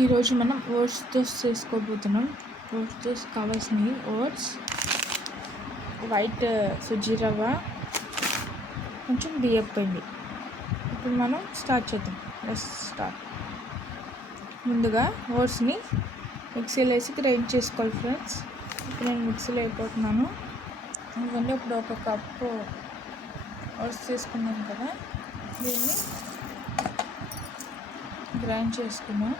ఈరోజు మనం ఓట్స్ దోశ చేసుకోబోతున్నాం. ఓట్స్ దోశ కావాల్సినవి ఓట్స్, వైట్ సుజీ రవ్వ, కొంచెం బియ్యం పిండి. ఇప్పుడు మనం స్టార్ట్ చేద్దాం. స్టార్ట్. ముందుగా ఓట్స్ని మిక్సీలో వేసి గ్రైండ్ చేసుకోవాలి ఫ్రెండ్స్. ఇప్పుడు నేను మిక్సీలో అయిపోతున్నాను. ఎందుకంటే ఇప్పుడు ఒక కప్పు ఓట్స్ తీసుకున్నాం కదా, దీన్ని గ్రైండ్ చేసుకున్నాం.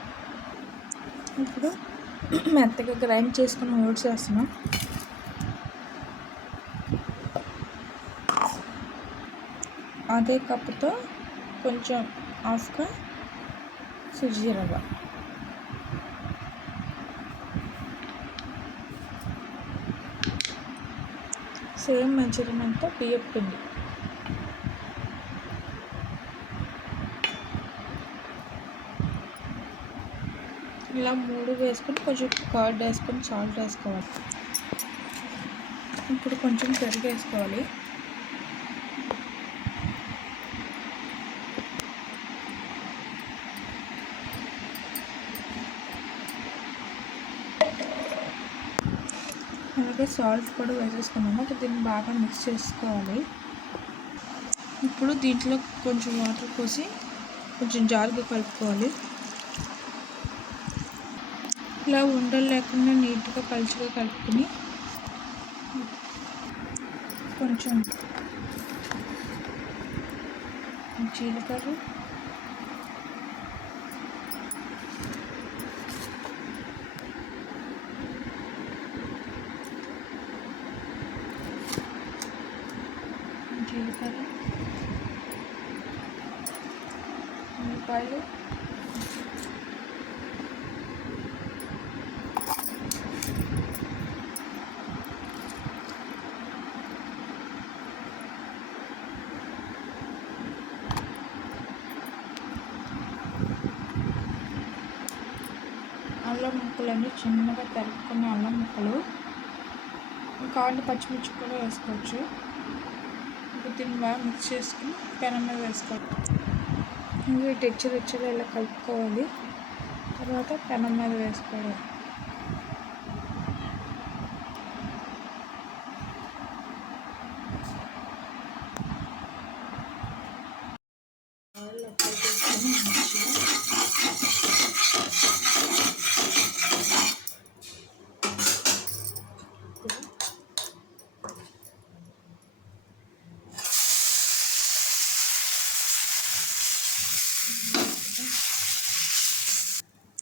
ఇప్పుడు మెత్తగా గ్రైండ్ చేసుకున్న ఓట్స్ వేస్తున్నాం. అదే కప్పుతో కొంచెం హాఫ్గా సుజీ రవ్వ, సేమ్ మెజర్మెంట్తో బియ్యం పిండి, ఇలా 3 వేసుకొని కొంచెం కర్డ్ వేసుకొని సాల్ట్ వేసుకోవాలి. ఇప్పుడు కొంచెం పెరుగు వేసుకోవాలి. అలాగే సాల్ట్ కూడా వేసేసుకున్నాము. దీన్ని బాగా మిక్స్ చేసుకోవాలి. ఇప్పుడు దీంట్లో కొంచెం వాటర్ పోసి కొంచెం జారుగా కలుపుకోవాలి. ఇలా ఉండలు లేకుండా నీట్గా పలుచగా కలుపుకొని కొంచెం జీలకర్ర, ఉల్లిపాయలు, అల్లం ముక్కలన్నీ చిన్నగా తరుక్కున్న అల్లం ముక్కలు, కావాలి పచ్చిమిర్చి కూడా వేసుకోవచ్చు. ఇప్పుడు దీన్ని బాగా మిక్స్ చేసుకుని పెనం మీద వేసుకోవాలి. ఇంకా టెక్చర్ ఇలా కలుపుకోవాలి. తర్వాత పెనం మీద వేసుకోవాలి.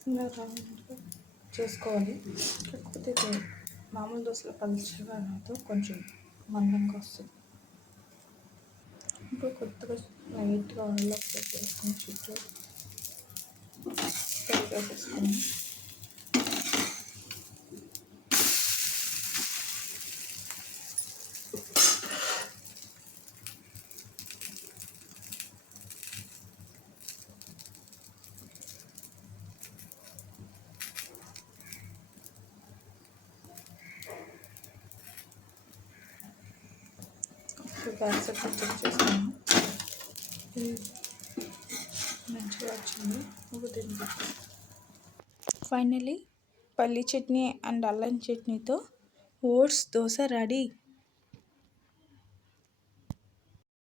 ఇలా రౌండ్గా చేసుకోవాలి. కాకపోతే మామూలు దోశలో పలుచగా రాదు, కొంచెం మందంగా వస్తుంది. ఇప్పుడు కొత్తగా లైట్గా ఆయిల్లో వేసుకొని చుట్టూ వేసేసుకొని బ్యాక్ సైడ్ చెక్ చేస్తాను. మంచిగా వచ్చింది. ఫైనలీ పల్లీ చట్నీ అండ్ అల్లం చట్నీతో ఓట్స్ దోశ రెడీ.